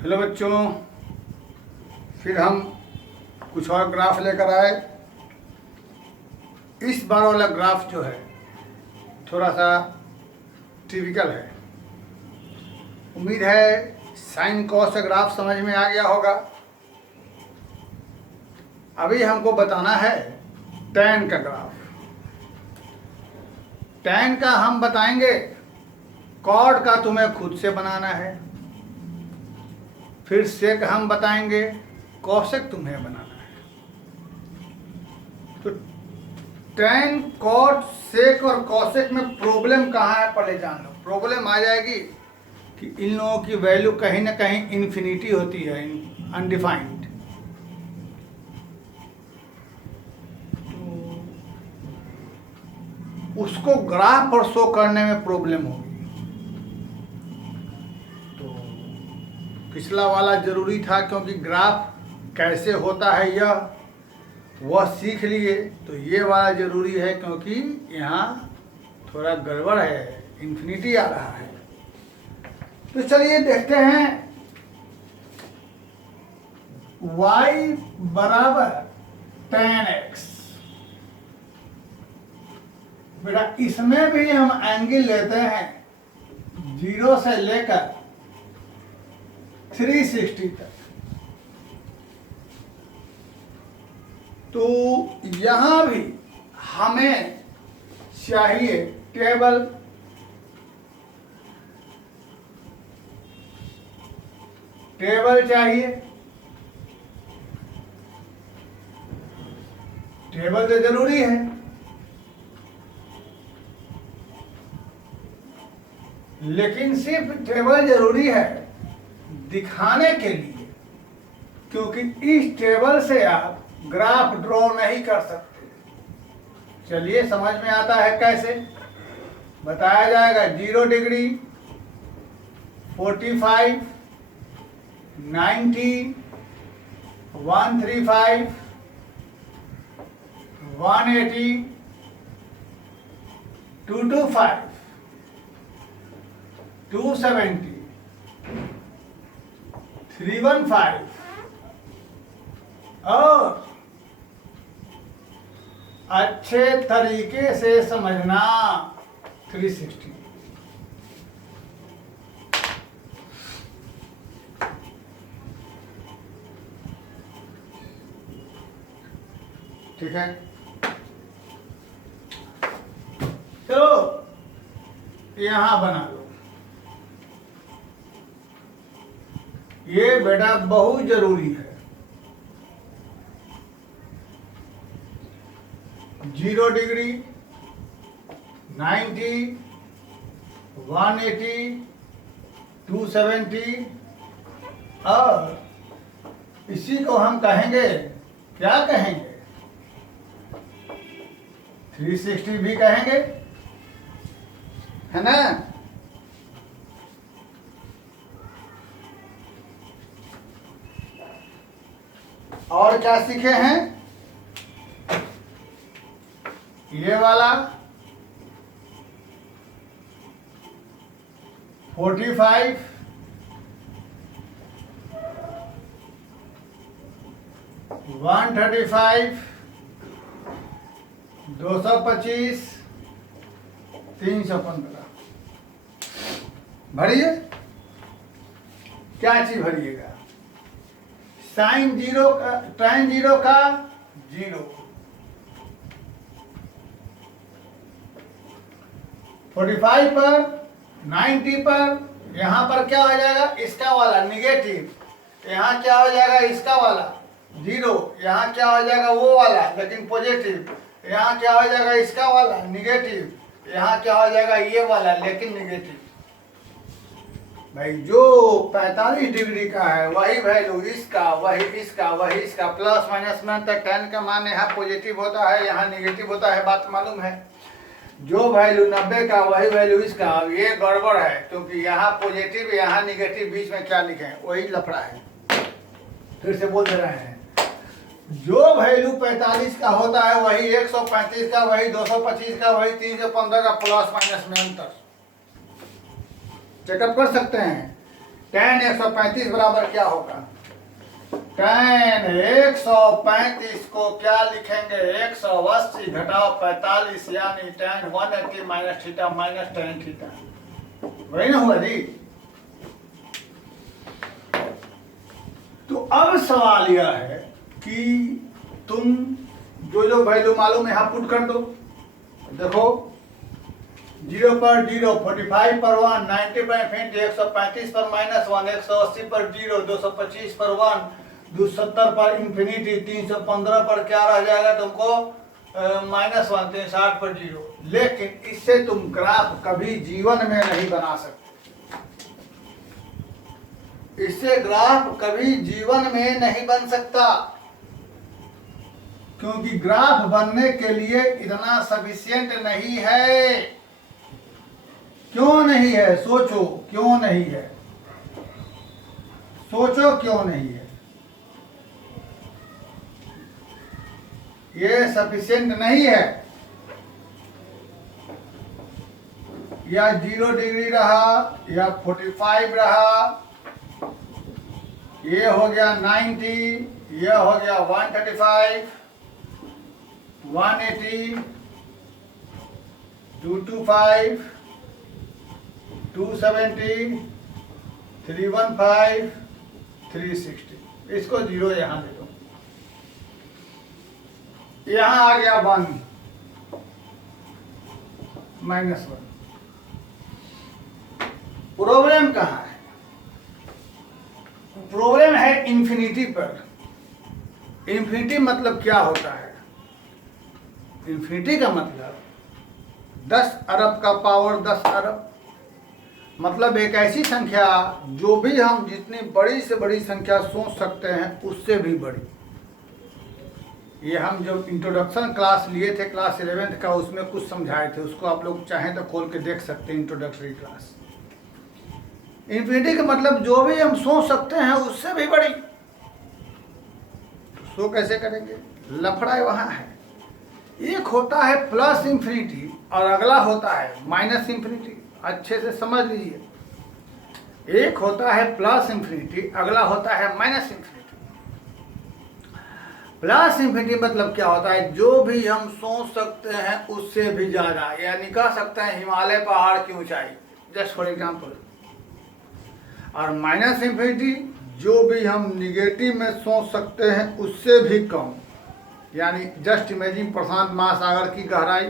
Hello बच्चों, फिर हम कुछ और ग्राफ लेकर आए। इस बार वाला ग्राफ जो है थोड़ा सा टिपिकल है। उम्मीद है साइन कॉस का ग्राफ समझ में आ गया होगा। अभी हमको बताना है टैन का ग्राफ। टैन का हम बताएंगे, कॉर्ड का तुम्हें खुद से बनाना है। फिर सेक हम बताएंगे, कॉसेक तुम्हें बनाना है। तो टैन, कॉट, सेक और कॉसेक में प्रॉब्लम कहाँ है पहले जान लो। प्रॉब्लम आ जाएगी कि इन लोगों की वैल्यू कहीं ना कहीं इन्फिनिटी होती है, अनडिफाइंड। तो उसको ग्राफ पर शो करने में प्रॉब्लम होगी। तो पिछला वाला जरूरी था, क्योंकि ग्राफ कैसे होता है यह वह सीख लिए। तो ये वाला जरूरी है, क्योंकि यहाँ थोड़ा गड़बड़ है, इन्फिनिटी आ रहा है। तो चलिए देखते हैं। y बराबर tan x। बेटा इसमें भी हम एंगल लेते हैं 0 से लेकर 360 तक। तो यहाँ भी हमें चाहिए टेबल चाहिए। टेबल तो जरूरी है, लेकिन सिर्फ टेबल जरूरी है दिखाने के लिए, क्योंकि इस टेबल से आप ग्राफ ड्रॉ नहीं कर सकते। चलिए समझ में आता है कैसे बताया जाएगा। 0 डिग्री, 45, 90, 135, 180, 225, 270, 315 और अच्छे तरीके से समझना 360। ठीक है, तो यहां बना लो। ये बेटा बहुत जरूरी है। 0 डिग्री, 90, 180, 270 और इसी को हम कहेंगे, क्या कहेंगे, 360 भी कहेंगे, है ना। और क्या सीखे हैं, ये वाला 45, 135, 225, 315 भरिए। क्या चीज भरिएगा, साइन 0 का, tan 0 का 0, 45 पर, 90 पर। यहाँ पर क्या हो जाएगा, इसका वाला निगेटिव। यहाँ क्या हो जाएगा, इसका वाला 0। यहाँ क्या हो जाएगा, वो वाला लेकिन पॉजिटिव। यहाँ क्या हो जाएगा, इसका वाला निगेटिव। यहाँ क्या हो जाएगा, ये वाला लेकिन निगेटिव। भाई जो 45 डिग्री का है वही वैल्यू इसका, वही इसका, वही इसका। प्लस माइनस में तक tan का मान यहाँ पॉजिटिव होता है, यहाँ निगेटिव होता है, बात मालूम है। जो वैल्यू 90 का वही वैल्यू इसका। अब ये गड़बड़ है, क्योंकि यहाँ पॉजिटिव यहाँ निगेटिव, बीच में क्या लिखे हैं, वही लफड़ा है। फिर से बोल दे रहे हैं, जो वैल्यू 45 का होता है वही 135 का, वही 225 का, वही 315 का, प्लस माइनस में अंतर। चेकअप कर सकते हैं। tan 135 बराबर क्या होगा? tan 135 को क्या लिखेंगे? 180 घटाओ 45 यानी tan 180 minus theta minus tan theta, वही ना हुआ जी। तो अब सवाल यह है कि तुम जो जो वैल्यू मालूम है यहाँ पुट कर दो। देखो 0 पर 0, 45 पर 1, 90 पर इंफिनिटी, 135 पर -1, 180 पर 0, 225 पर 1, 270 पर इंफिनिटी, 315 पर क्या रह जाएगा तुमको? -1, 360 पर 0। लेकिन इससे तुम ग्राफ कभी जीवन में नहीं बना सकते। इससे ग्राफ कभी जीवन में नहीं बन सकता, क्योंकि ग्राफ बनने के लिए इतना सफिशिएंट नहीं है। क्यों नहीं है? सोचो क्यों नहीं है, सोचो क्यों नहीं है। ये सफिशिएंट नहीं है। या 0 डिग्री रहा या 45 रहा, ये हो गया 90, ये हो गया 135, 180, 225, 270, 315, 360। इसको 0 यहाँ दे दो। यहाँ आ गया 1, -1। प्रॉब्लम कहाँ है? प्रॉब्लम है इंफिनिटी पर। इंफिनिटी मतलब क्या होता है? इंफिनिटी का मतलब 10 अरब का पावर 10 अरब, मतलब एक ऐसी संख्या जो भी हम जितनी बड़ी से बड़ी संख्या सोच सकते हैं उससे भी बड़ी। ये हम जब इंट्रोडक्शन क्लास लिए थे क्लास 11th का, उसमें कुछ समझाए थे, उसको आप लोग चाहें तो खोल के देख सकते हैं, इंट्रोडक्टरी क्लास। इंफिनिटी का मतलब जो भी हम सोच सकते हैं उससे भी बड़ी। तो सो कैसे करेंगे? लफड़ा वहाँ है। एक होता है प्लस इंफिनिटी और अगला होता है माइनस इंफिनिटी। अच्छे से समझ लीजिए, एक होता है प्लस इंफिनिटी, अगला होता है माइनस इंफिनिटी। प्लस इंफिनिटी मतलब क्या होता है? जो भी हम सोच सकते हैं उससे भी ज्यादा, यानी कह सकते हैं हिमालय पहाड़ की ऊंचाई, जस्ट फॉर एग्जाम्पल। और माइनस इंफिनिटी जो भी हम निगेटिव में सोच सकते हैं उससे भी कम, यानी जस्ट इमेजिन प्रशांत महासागर की गहराई।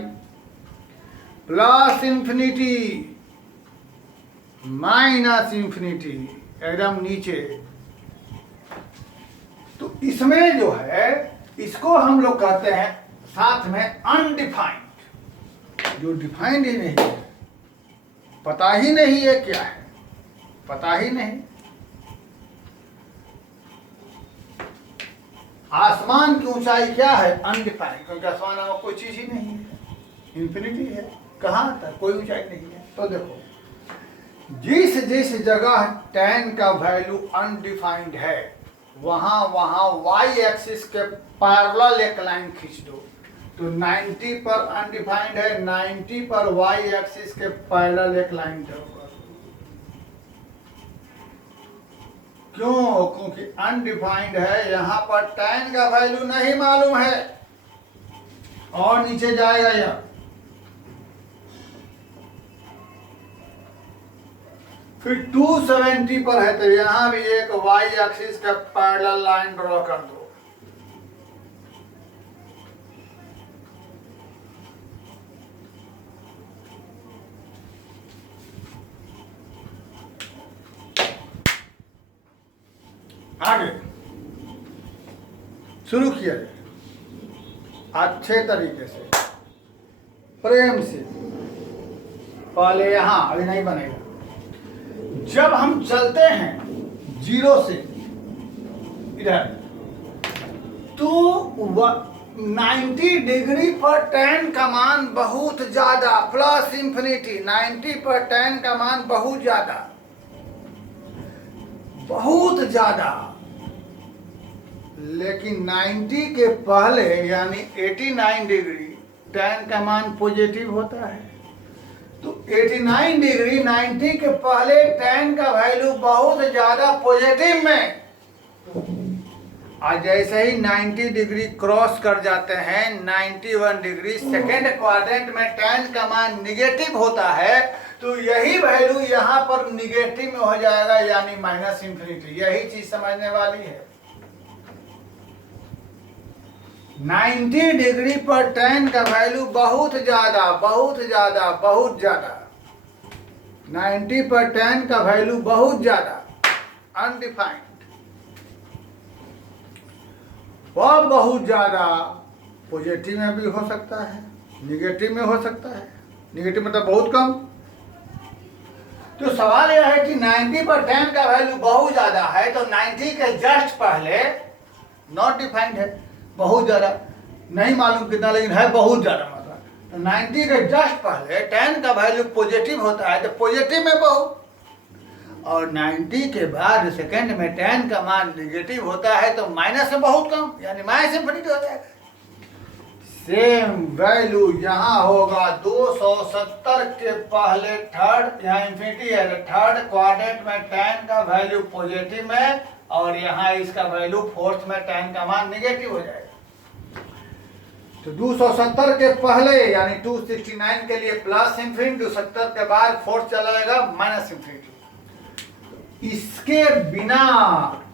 प्लस इंफिनिटी, माइनस इंफिनिटी, एकदम नीचे। तो इसमें जो है इसको हम लोग कहते हैं साथ में अनडिफाइंड, जो डिफाइंड ही नहीं है, पता ही नहीं है क्या है, पता ही नहीं। आसमान की ऊंचाई क्या है? अनडिफाइंड, क्योंकि आसमान नामक कोई चीज ही नहीं है, इंफिनिटी है, कहाँ तक कोई ऊंचाई नहीं है। तो देखो जिस जिस जगह tan का वैल्यू अनडिफाइंड है वहां वहां y एक्सिस के पैरेलल एक लाइन खींच दो। तो 90 पर अनडिफाइंड है, 90 पर y एक्सिस के पैरेलल एक लाइन ड्रॉ कर। क्यों? क्योंकि अनडिफाइंड है, यहाँ पर tan का वैल्यू नहीं मालूम है और नीचे जाएगा यह। फिर 270 पर है तो यहां भी एक y एक्सिस का पैरेलल लाइन ड्रॉ कर दो। आगे शुरू किया जाए अच्छे तरीके से, प्रेम से। पहले यहां, अभी नहीं बनेगा। जब हम चलते हैं 0 से इधर तो 90 डिग्री पर tan का मान बहुत ज्यादा, प्लस इंफिनिटी 90 पर tan का मान बहुत ज्यादा, बहुत ज्यादा। लेकिन 90 के पहले यानी 89 डिग्री tan का मान पॉजिटिव होता है। तो 89 डिग्री 90 के पहले tan का वैल्यू बहुत ज्यादा पॉजिटिव में, और जैसे ही 90 डिग्री क्रॉस कर जाते हैं 91 डिग्री सेकेंड क्वाड्रेंट में tan का मान निगेटिव होता है, तो यही वैल्यू यहाँ पर निगेटिव में हो जाएगा, यानी माइनस इंफिनिटी। यही चीज समझने वाली है। 90 डिग्री पर tan का वैल्यू बहुत ज्यादा 90 पर tan का वैल्यू बहुत ज्यादा अनडिफाइंड, वह बहुत ज्यादा पॉजिटिव में भी हो सकता है, निगेटिव में हो सकता है। निगेटिव मतलब बहुत कम। तो सवाल यह है कि 90 पर tan का वैल्यू बहुत ज्यादा है, तो 90 के जस्ट पहले नॉट डिफाइंड है, बहुत ज्यादा नहीं मालूम कितना, लेकिन है बहुत ज्यादा मात्रा। तो 90 के जस्ट पहले tan का वैल्यू पॉजिटिव होता है, तो पॉजिटिव में बहुत, और 90 के बाद सेकंड में tan का मान निगेटिव होता है, तो माइनस में बहुत कम, यानी माइनस इंफिनिटी हो जाएगा। सेम वैल्यू यहाँ होगा 270 के पहले थर्ड, यहाँ इंफिनिटी है, तो थर्ड क्वाड्रेंट में tan का वैल्यू पॉजिटिव में, और यहाँ इसका वैल्यू फोर्थ में tan का मान निगेटिव हो जाएगा। तो 270 के पहले यानी 269 के लिए प्लस इंफिनिटी, 270 के बाद फोर्थ चला जाएगा माइनस इंफिनिटी। इसके बिना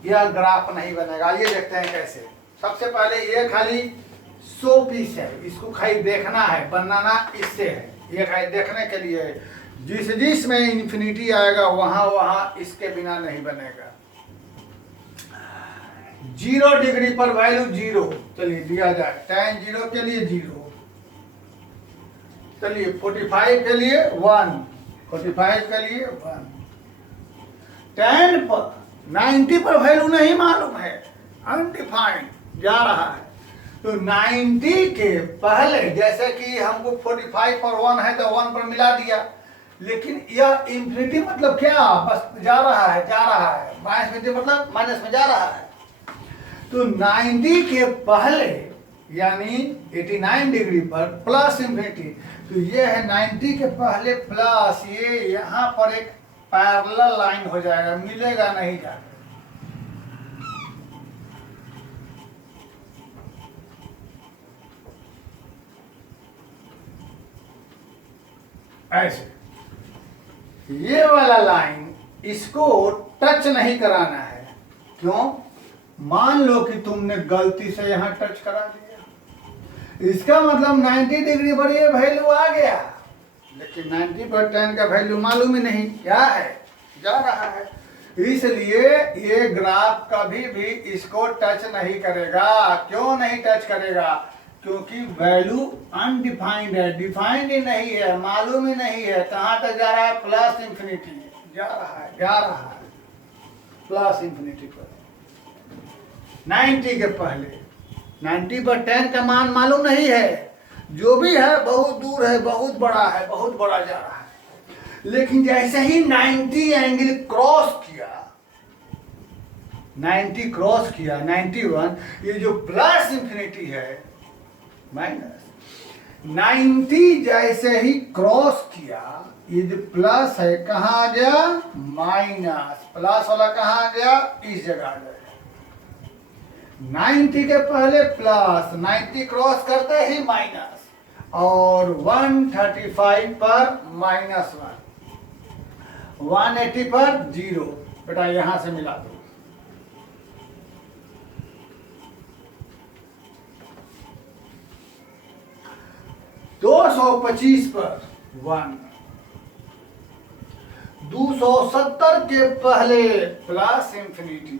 यह ग्राफ नहीं बनेगा। ये देखते हैं कैसे। सबसे पहले ये खाली 100 पीस है, इसको खाली देखना है, बनाना इससे है, ये खाली देखने के लिए है। जिस में इंफिनिटी आएगा वहां इसके बिना नहीं बनेगा। 0 डिग्री पर वैल्यू 0, चलिए दिया जाए। tan 0 के लिए 0, चलिए 45 के लिए 1, 45 के लिए 1। tan पर 90 पर वैल्यू नहीं मालूम है, अनडिफाइंड जा रहा है। तो 90 के पहले जैसे कि हमको 45 पर 1 है तो 1 पर मिला दिया, लेकिन यह इंफिनिटी मतलब क्या, बस जा रहा है माइनस में, मतलब माइनस में जा रहा है। तो 90 के पहले यानी 89 डिग्री पर प्लस इंफिनिटी, तो ये है 90 के पहले प्लस, ये यहाँ पर एक पैरेलल लाइन हो जाएगा, मिलेगा नहीं जाकर। ऐसे ये वाला लाइन इसको टच नहीं कराना है। क्यों? मान लो कि तुमने गलती से यहां टच करा दिया, इसका मतलब 90 डिग्री पर ये वैल्यू आ गया, लेकिन 90 पर tan का वैल्यू मालूम ही नहीं क्या है, जा रहा है। इसलिए ये ग्राफ कभी भी इसको टच नहीं करेगा। क्यों नहीं टच करेगा? क्योंकि वैल्यू अनडिफाइंड है, डिफाइंड ही नहीं है, मालूम ही नहीं है। कहां तक जा रहा है? प्लस इंफिनिटी जा रहा है प्लस इंफिनिटी पर। 90 के पहले 90 पर tan का मान मालूम नहीं है, जो भी है बहुत दूर है, बहुत बड़ा है, बहुत बड़ा जा रहा है। लेकिन जैसे ही 90 एंगल क्रॉस किया, 90 क्रॉस किया, 91, ये जो प्लस इंफिनिटी है माइनस, 90 जैसे ही क्रॉस किया, ये जो प्लस है कहाँ आ गया? माइनस। प्लस वाला कहाँ आ गया? इस जगह आ गया। 90 के पहले प्लस, 90 क्रॉस करते ही माइनस, और 135 पर -1, 180 पर 0। बेटा यहां से मिला दो। (225 पर 1, 270 के पहले प्लस इंफिनिटी,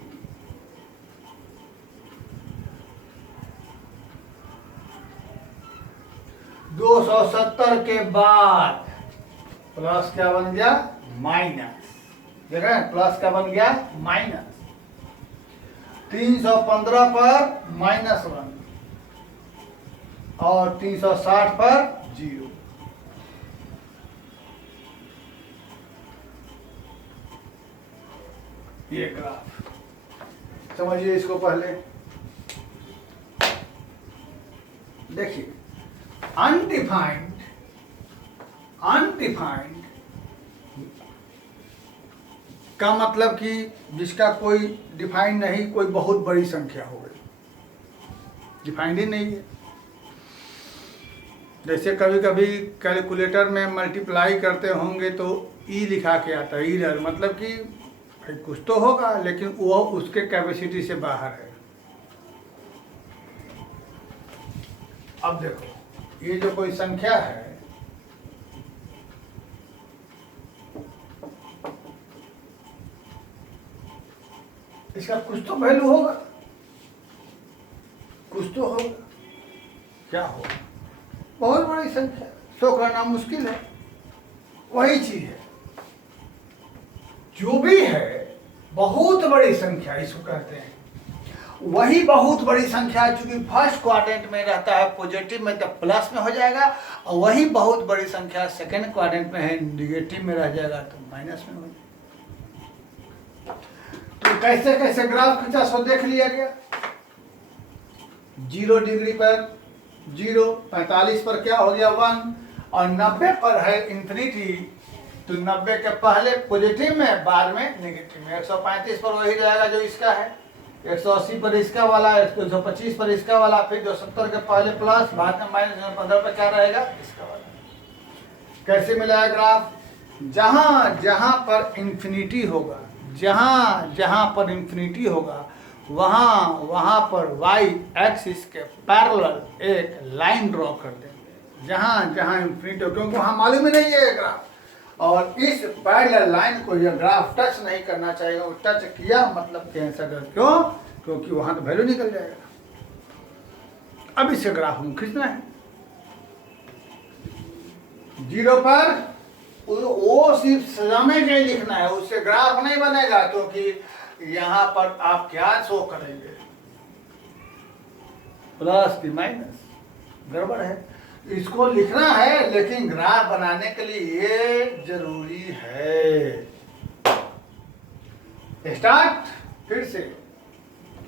270 के बाद प्लस क्या बन गया? माइनस। देख रहे हैं प्लस क्या बन गया? माइनस। 315 पर -1 और 360 पर 0। ये ग्राफ समझिए इसको पहले देखिए। अनडिफाइंड अनडिफाइंड का मतलब कि जिसका कोई डिफाइन नहीं, कोई बहुत बड़ी संख्या हो गई, डिफाइंड ही नहीं है। जैसे कभी कभी कैलकुलेटर में मल्टीप्लाई करते होंगे तो ई लिखा के आता है, ईरर, मतलब कि भाई कुछ तो होगा लेकिन वो उसके कैपेसिटी से बाहर है। अब देखो ये जो कोई संख्या है, इसका कुछ तो वैल्यू होगा, कुछ तो होगा, क्या होगा? बहुत बड़ी संख्या, 100 करना मुश्किल है। वही चीज है, जो भी है बहुत बड़ी संख्या इसको कहते हैं। वही बहुत बड़ी संख्या चूंकि फर्स्ट क्वाड्रेंट में रहता है पॉजिटिव में, तो प्लस में हो जाएगा, और वही बहुत बड़ी संख्या सेकंड क्वाड्रेंट में है निगेटिव में रह जाएगा तो माइनस में हो जाएगा। तो कैसे कैसे ग्राफ खींचा सो देख लिया गया। 0 डिग्री पर 0, 45 पर क्या हो गया 1, और 90 पर है इंफिनिटी, तो 90 के पहले पॉजिटिव में बाद में नेगेटिव में। 135 पर वही रहेगा जो इसका है, 180 पर इसका वाला, 125 पर इसका वाला, फिर 270 के पहले प्लस बाद में माइनस, 15 पर क्या रहेगा इसका वाला। कैसे मिलाया ग्राफ? जहां जहां पर इंफिनिटी होगा, जहां जहां पर इंफिनिटी होगा वहां वहां पर y एक्सिस के पैरेलल एक लाइन ड्रॉ कर देंगे, जहां जहां इंफिनिटी हो, क्योंकि वहां मालूम ही नहीं है ग्राफ, और इस पैरेलल लाइन को यह ग्राफ टच नहीं करना चाहिए। वो टच किया मतलब कैंसर कर, क्यों? क्योंकि वहां तो वैल्यू निकल जाएगा। अब इसे ग्राफ में खींचना है। 0 पर वो सिर्फ सजाने के लिए लिखना है, उससे ग्राफ नहीं बनेगा, क्योंकि यहां पर आप क्या शो करेंगे, प्लस की माइनस, गड़बड़ है। इसको लिखना है लेकिन ग्राफ बनाने के लिए ये जरूरी है। स्टार्ट फिर से।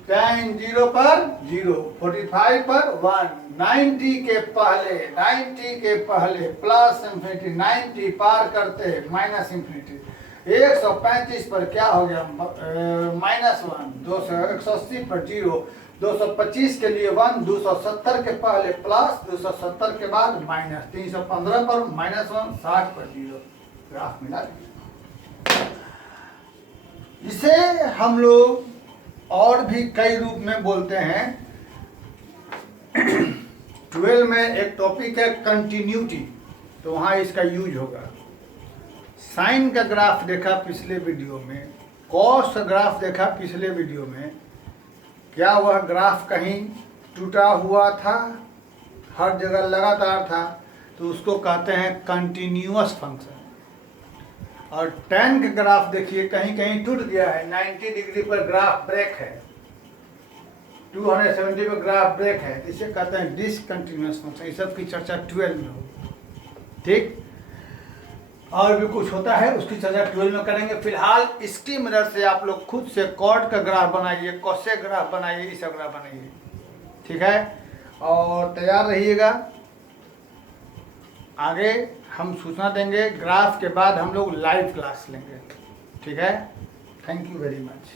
tan 0 पर 0, 45 पर 1, 90 के पहले प्लस इंफिनिटी, 90 पार करते माइनस इंफिनिटी, 135 पर क्या हो गया -1, 180 पर 0, 225 के लिए 1, 270 के पहले प्लस, 270 के बाद माइनस, 315 पर -1, 60 पर 0, ग्राफ मिला। इसे हम लोग और भी कई रूप में बोलते हैं। 12 में एक टॉपिक है कंटिन्यूटी, तो वहाँ इसका यूज होगा। साइन का ग्राफ देखा पिछले वीडियो में, कॉस का ग्राफ देखा पिछले वीडियो में, क्या वह ग्राफ कहीं टूटा हुआ था, हर जगह लगातार था, तो उसको कहते हैं कंटिन्यूअस फंक्शन। और tan का ग्राफ देखिए कहीं कहीं टूट गया है, 90 डिग्री पर ग्राफ ब्रेक है, 270 पर ग्राफ ब्रेक है, इसे कहते हैं डिसकंटिन्यूअस फंक्शन। इस सब की चर्चा 12 में होगी, ठीक। और भी कुछ होता है उसकी चर्चा 12 में करेंगे। फिलहाल इसकी मदद से आप लोग खुद से कॉर्ड का ग्राफ बनाइए, कोसेक ग्राफ बनाइए, इस सब ग्राफ बनाइए, ठीक है। और तैयार रहिएगा, आगे हम सूचना देंगे। ग्राफ के बाद हम लोग लाइव क्लास लेंगे, ठीक है। Thank you very much.